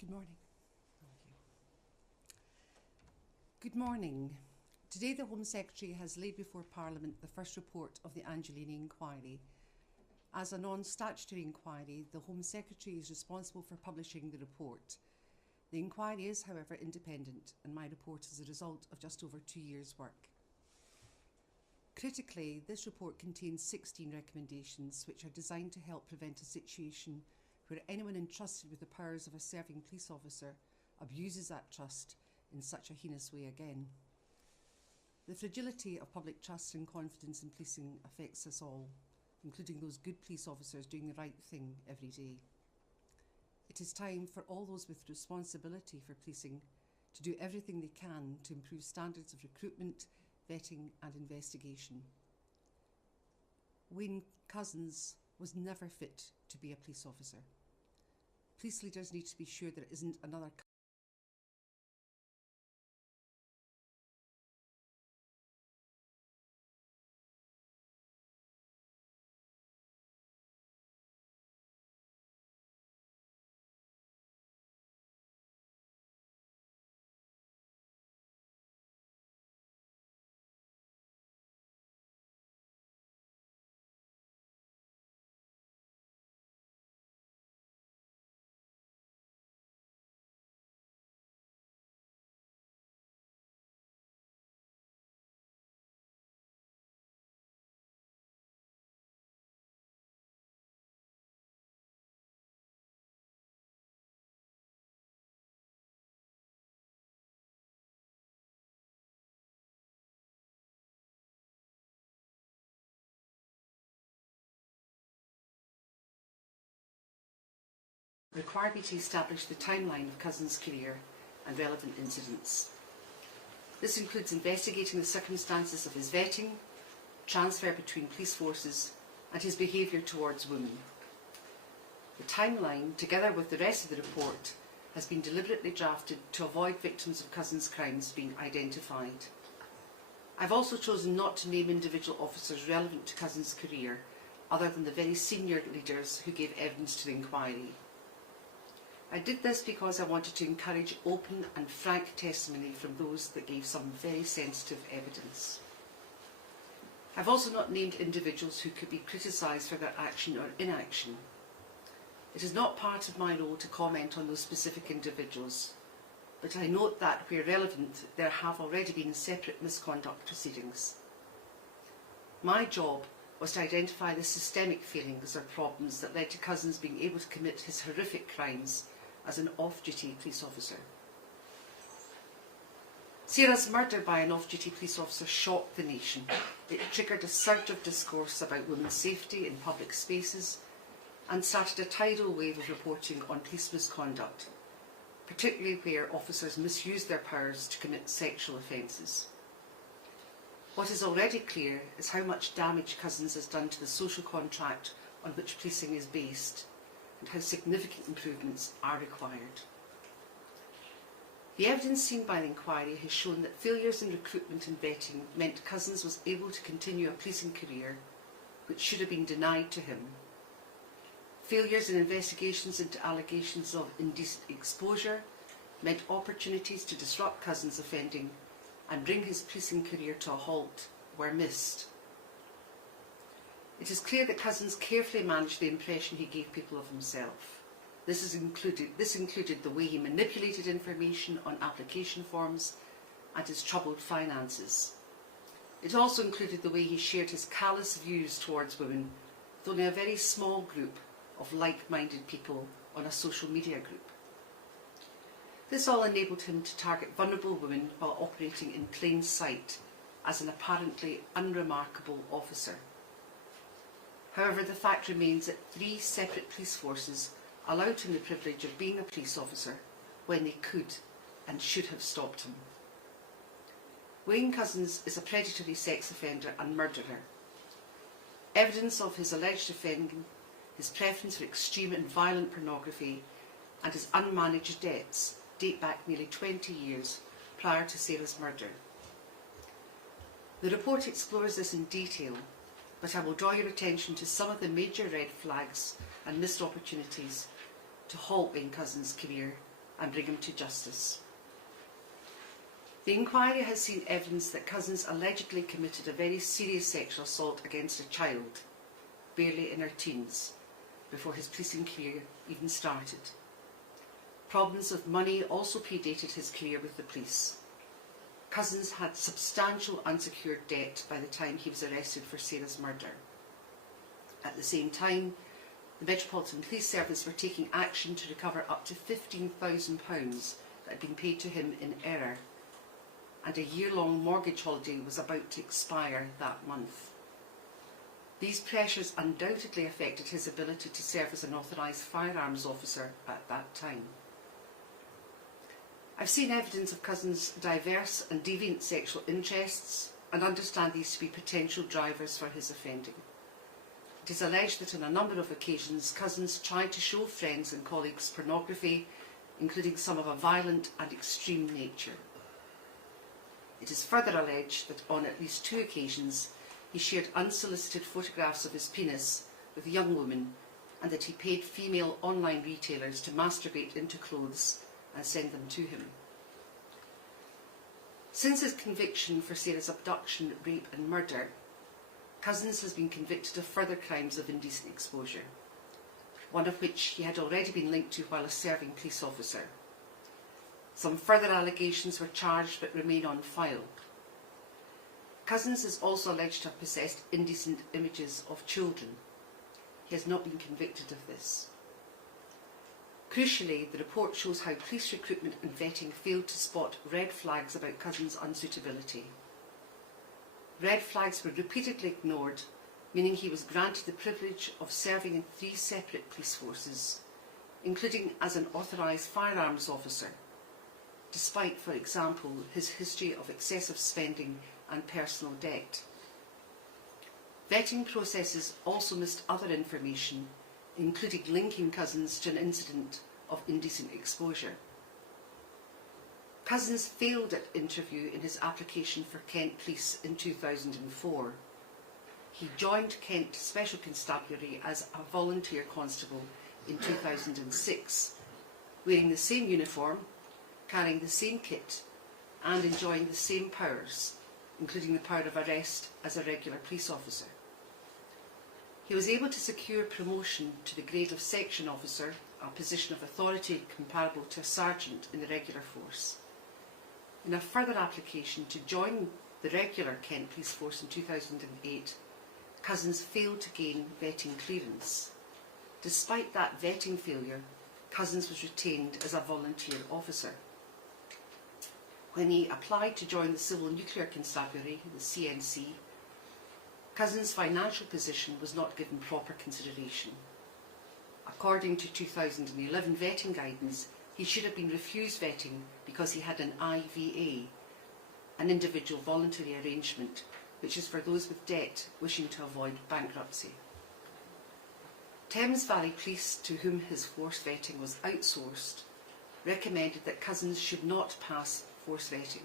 Good morning. Good morning. Today the Home Secretary has laid before Parliament the first report of the Angiolini Inquiry. As a non-statutory inquiry, the Home Secretary is responsible for publishing the report. The inquiry is, however, independent, and my report is a result of just over 2 years' work. Critically, this report contains 16 recommendations which are designed to help prevent a situation where anyone entrusted with the powers of a serving police officer abuses that trust in such a heinous way again. The fragility of public trust and confidence in policing affects us all, including those good police officers doing the right thing every day. It is time for all those with responsibility for policing to do everything they can to improve standards of recruitment, vetting and investigation. Wayne Couzens was never fit to be a police officer. Police leaders need to be sure there isn't another require me to establish the timeline of Couzens' career and relevant incidents. This includes investigating the circumstances of his vetting, transfer between police forces and his behaviour towards women. The timeline, together with the rest of the report, has been deliberately drafted to avoid victims of Couzens' crimes being identified. I've also chosen not to name individual officers relevant to Couzens' career other than the very senior leaders who gave evidence to the inquiry. I did this because I wanted to encourage open and frank testimony from those that gave some very sensitive evidence. I've also not named individuals who could be criticised for their action or inaction. It is not part of my role to comment on those specific individuals, but I note that, where relevant, there have already been separate misconduct proceedings. My job was to identify the systemic failings or problems that led to Couzens being able to commit his horrific crimes as an off-duty police officer. Sarah's murder by an off-duty police officer shocked the nation. It triggered a surge of discourse about women's safety in public spaces and started a tidal wave of reporting on police misconduct, particularly where officers misused their powers to commit sexual offences. What is already clear is how much damage Couzens has done to the social contract on which policing is based, and how significant improvements are required. The evidence seen by the inquiry has shown that failures in recruitment and vetting meant Couzens was able to continue a policing career which should have been denied to him. Failures in investigations into allegations of indecent exposure meant opportunities to disrupt Couzens' offending and bring his policing career to a halt were missed. It is clear that Couzens carefully managed the impression he gave people of himself. This included the way he manipulated information on application forms and his troubled finances. It also included the way he shared his callous views towards women with only a very small group of like-minded people on a social media group. This all enabled him to target vulnerable women while operating in plain sight as an apparently unremarkable officer. However, the fact remains that 3 separate police forces allowed him the privilege of being a police officer when they could and should have stopped him. Wayne Couzens is a predatory sex offender and murderer. Evidence of his alleged offending, his preference for extreme and violent pornography, and his unmanaged debts date back nearly 20 years prior to Sarah's murder. The report explores this in detail, but I will draw your attention to some of the major red flags and missed opportunities to halt Wayne Couzens' career and bring him to justice. The inquiry has seen evidence that Couzens allegedly committed a very serious sexual assault against a child, barely in her teens, before his policing career even started. Problems of money also predated his career with the police. Couzens had substantial unsecured debt by the time he was arrested for Sarah's murder. At the same time, the Metropolitan Police Service were taking action to recover up to £15,000 that had been paid to him in error, and a year-long mortgage holiday was about to expire that month. These pressures undoubtedly affected his ability to serve as an authorised firearms officer at that time. I've seen evidence of Couzens' diverse and deviant sexual interests and understand these to be potential drivers for his offending. It is alleged that on a number of occasions Couzens tried to show friends and colleagues pornography, including some of a violent and extreme nature. It is further alleged that on at least 2 occasions he shared unsolicited photographs of his penis with a young woman, and that he paid female online retailers to masturbate into clothes and send them to him. Since his conviction for Sarah's abduction, rape and murder, Couzens has been convicted of further crimes of indecent exposure, one of which he had already been linked to while a serving police officer. Some further allegations were charged but remain on file. Couzens is also alleged to have possessed indecent images of children. He has not been convicted of this. Crucially, the report shows how police recruitment and vetting failed to spot red flags about Couzens' unsuitability. Red flags were repeatedly ignored, meaning he was granted the privilege of serving in 3 separate police forces, including as an authorised firearms officer, despite, for example, his history of excessive spending and personal debt. Vetting processes also missed other information, including linking Couzens to an incident of indecent exposure. Couzens failed at interview in his application for Kent Police in 2004. He joined Kent Special Constabulary as a volunteer constable in 2006, wearing the same uniform, carrying the same kit, and enjoying the same powers, including the power of arrest as a regular police officer. He was able to secure promotion to the grade of section officer, a position of authority comparable to a sergeant in the regular force. In a further application to join the regular Kent Police Force in 2008, Couzens failed to gain vetting clearance. Despite that vetting failure, Couzens was retained as a volunteer officer. When he applied to join the Civil Nuclear Constabulary, the CNC, Couzens' financial position was not given proper consideration. According to 2011 vetting guidance, he should have been refused vetting because he had an IVA, an individual voluntary arrangement, which is for those with debt wishing to avoid bankruptcy. Thames Valley Police, to whom his force vetting was outsourced, recommended that Couzens should not pass force vetting.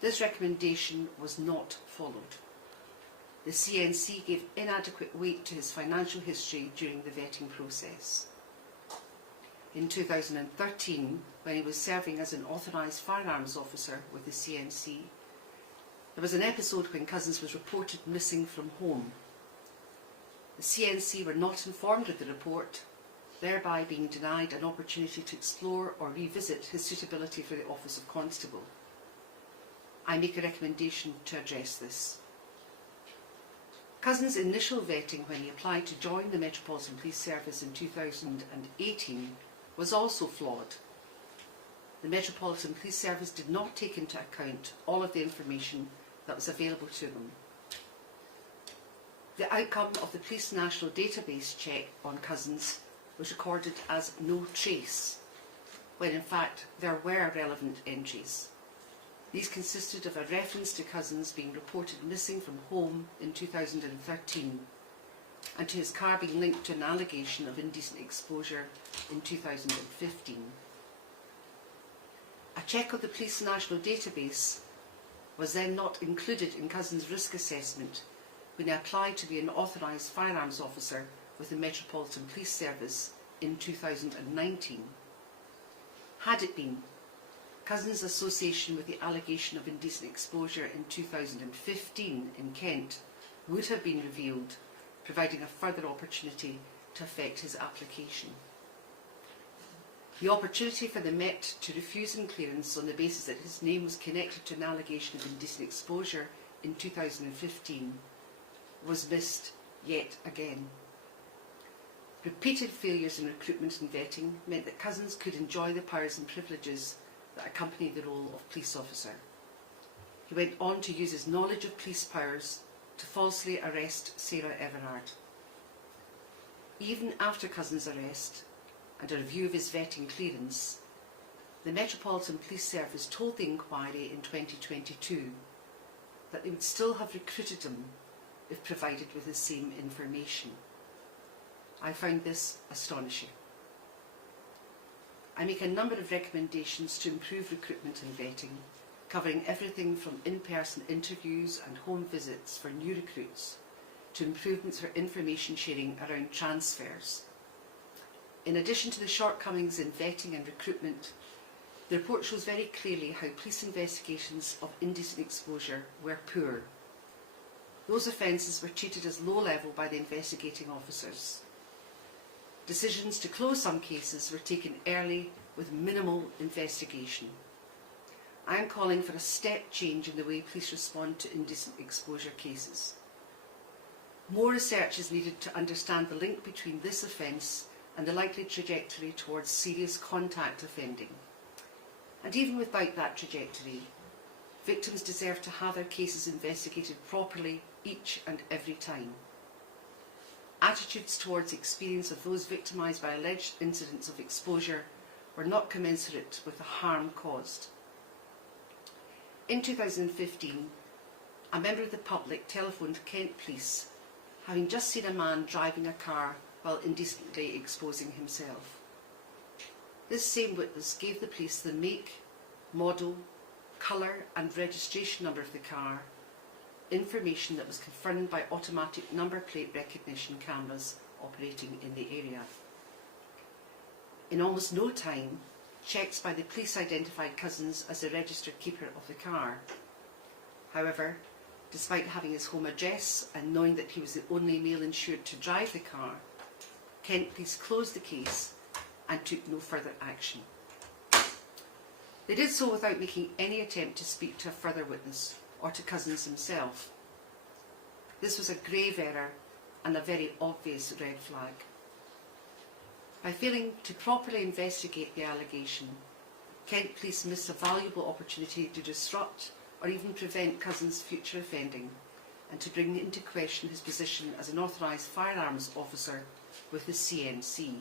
This recommendation was not followed. The CNC gave inadequate weight to his financial history during the vetting process. In 2013, when he was serving as an authorised firearms officer with the CNC, there was an episode when Couzens was reported missing from home. The CNC were not informed of the report, thereby being denied an opportunity to explore or revisit his suitability for the office of constable. I make a recommendation to address this. Couzens' initial vetting when he applied to join the Metropolitan Police Service in 2018 was also flawed. The Metropolitan Police Service did not take into account all of the information that was available to them. The outcome of the Police National Database check on Couzens was recorded as no trace, when in fact there were relevant entries. These consisted of a reference to Couzens being reported missing from home in 2013 and to his car being linked to an allegation of indecent exposure in 2015. A check of the Police National Database was then not included in Couzens' risk assessment when he applied to be an authorised firearms officer with the Metropolitan Police Service in 2019. Had it been, Couzens' association with the allegation of indecent exposure in 2015 in Kent would have been revealed, providing a further opportunity to affect his application. The opportunity for the Met to refuse him clearance on the basis that his name was connected to an allegation of indecent exposure in 2015 was missed yet again. Repeated failures in recruitment and vetting meant that Couzens could enjoy the powers and privileges that accompany the role of police officer. He went on to use his knowledge of police powers to falsely arrest Sarah Everard. Even after Couzens' arrest and a review of his vetting clearance, the Metropolitan Police Service told the inquiry in 2022 that they would still have recruited him if provided with the same information. I found this astonishing. I make a number of recommendations to improve recruitment and vetting, covering everything from in-person interviews and home visits for new recruits to improvements for information sharing around transfers. In addition to the shortcomings in vetting and recruitment, the report shows very clearly how police investigations of indecent exposure were poor. Those offences were treated as low level by the investigating officers. Decisions to close some cases were taken early with minimal investigation. I am calling for a step change in the way police respond to indecent exposure cases. More research is needed to understand the link between this offence and the likely trajectory towards serious contact offending. And even without that trajectory, victims deserve to have their cases investigated properly each and every time. Attitudes towards the experience of those victimised by alleged incidents of exposure were not commensurate with the harm caused. In 2015, a member of the public telephoned Kent Police, having just seen a man driving a car while indecently exposing himself. This same witness gave the police the make, model, colour and registration number of the car, information that was confirmed by automatic number plate recognition cameras operating in the area. In almost no time, checks by the police identified Couzens as the registered keeper of the car. However, despite having his home address and knowing that he was the only male insured to drive the car, Kent Police closed the case and took no further action. They did so without making any attempt to speak to a further witness or to Couzens himself. This was a grave error and a very obvious red flag. By failing to properly investigate the allegation, Kent Police missed a valuable opportunity to disrupt or even prevent Couzens' future offending and to bring into question his position as an authorised firearms officer with the CMC.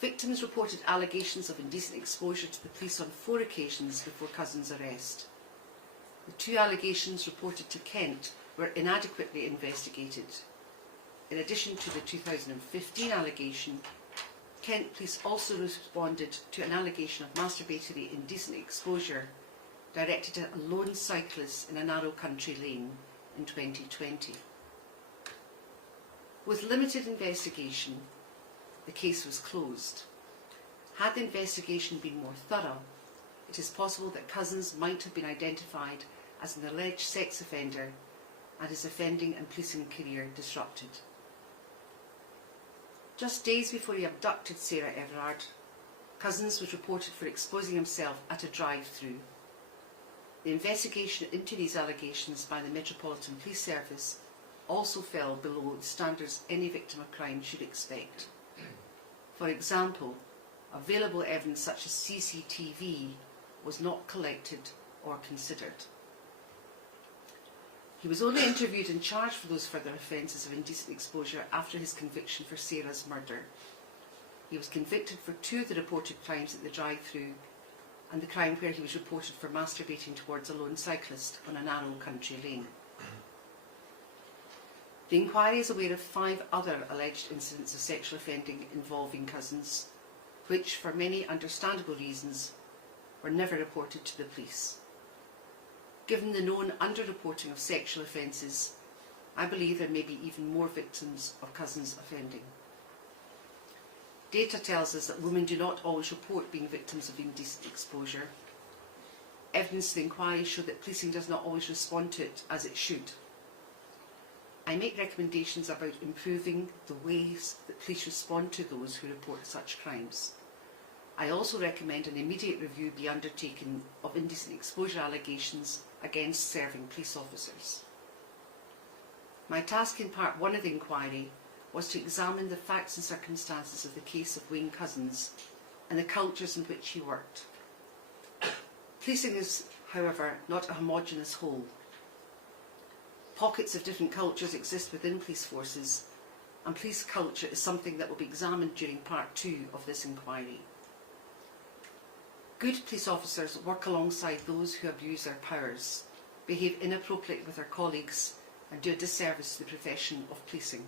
Victims reported allegations of indecent exposure to the police on 4 occasions before Couzens' arrest. The 2 allegations reported to Kent were inadequately investigated. In addition to the 2015 allegation, Kent Police also responded to an allegation of masturbatory indecent exposure directed at a lone cyclist in a narrow country lane in 2020. With limited investigation, the case was closed. Had the investigation been more thorough, it is possible that Couzens might have been identified as an alleged sex offender and his offending and policing career disrupted. Just days before he abducted Sarah Everard, Couzens was reported for exposing himself at a drive-through. The investigation into these allegations by the Metropolitan Police Service also fell below the standards any victim of crime should expect. For example, available evidence such as CCTV was not collected or considered. He was only interviewed and charged for those further offences of indecent exposure after his conviction for Sarah's murder. He was convicted for 2 of the reported crimes at the drive-through and the crime where he was reported for masturbating towards a lone cyclist on a narrow country lane. The inquiry is aware of 5 other alleged incidents of sexual offending involving Couzens, which, for many understandable reasons, were never reported to the police. Given the known underreporting of sexual offences, I believe there may be even more victims of Couzens offending. Data tells us that women do not always report being victims of indecent exposure. Evidence of the inquiry showed that policing does not always respond to it as it should. I make recommendations about improving the ways that police respond to those who report such crimes. I also recommend an immediate review be undertaken of indecent exposure allegations against serving police officers. My task in part 1 of the inquiry was to examine the facts and circumstances of the case of Wayne Couzens and the cultures in which he worked. Policing is, however, not a homogeneous whole. Pockets of different cultures exist within police forces, and police culture is something that will be examined during part 2 of this inquiry. Good police officers work alongside those who abuse their powers, behave inappropriately with their colleagues, and do a disservice to the profession of policing.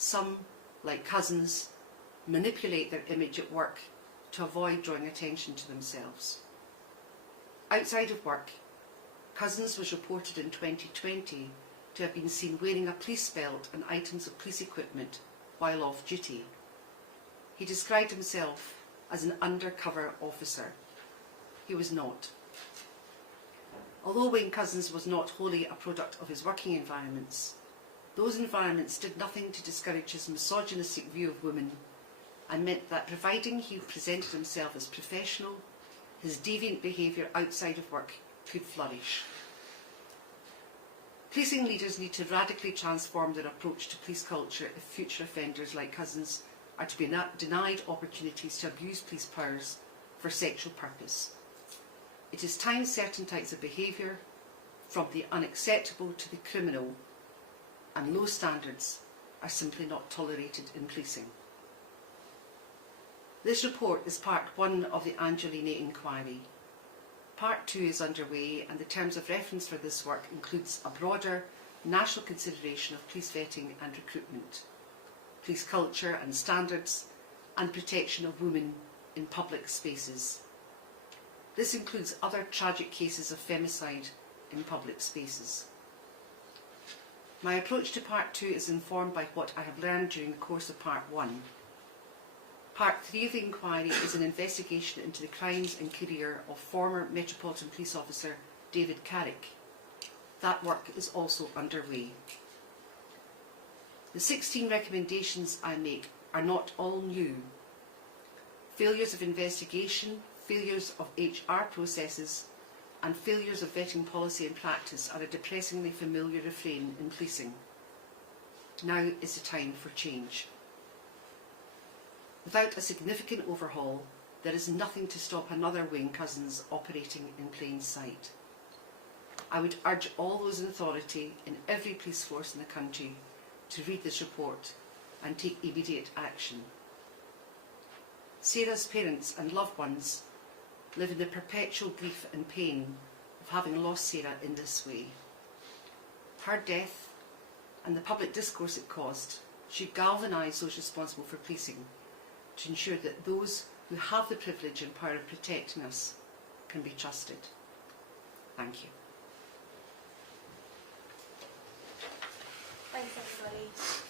Some, like Couzens, manipulate their image at work to avoid drawing attention to themselves. Outside of work, Couzens was reported in 2020 to have been seen wearing a police belt and items of police equipment while off duty. He described himself as an undercover officer. He was not. Although Wayne Couzens was not wholly a product of his working environments, those environments did nothing to discourage his misogynistic view of women and meant that providing he presented himself as professional, his deviant behaviour outside of work could flourish. Policing leaders need to radically transform their approach to police culture if future offenders like Couzens are to be denied opportunities to abuse police powers for sexual purpose. It is time certain types of behaviour, from the unacceptable to the criminal, and low standards are simply not tolerated in policing. This report is part 1 of the Angiolini Inquiry. Part 2 is underway, and the terms of reference for this work includes a broader national consideration of police vetting and recruitment, police culture and standards, and protection of women in public spaces. This includes other tragic cases of femicide in public spaces. My approach to part 2 is informed by what I have learned during the course of part 1. Part 3 of the inquiry is an investigation into the crimes and career of former Metropolitan Police Officer David Carrick. That work is also underway. The 16 recommendations I make are not all new. Failures of investigation, failures of HR processes, and failures of vetting policy and practice are a depressingly familiar refrain in policing. Now is the time for change. Without a significant overhaul, there is nothing to stop another Wayne Couzens operating in plain sight. I would urge all those in authority in every police force in the country to read this report and take immediate action. Sarah's parents and loved ones live in the perpetual grief and pain of having lost Sarah in this way. Her death and the public discourse it caused should galvanise those responsible for policing to ensure that those who have the privilege and power of protecting us can be trusted. Thank you. Thanks everybody.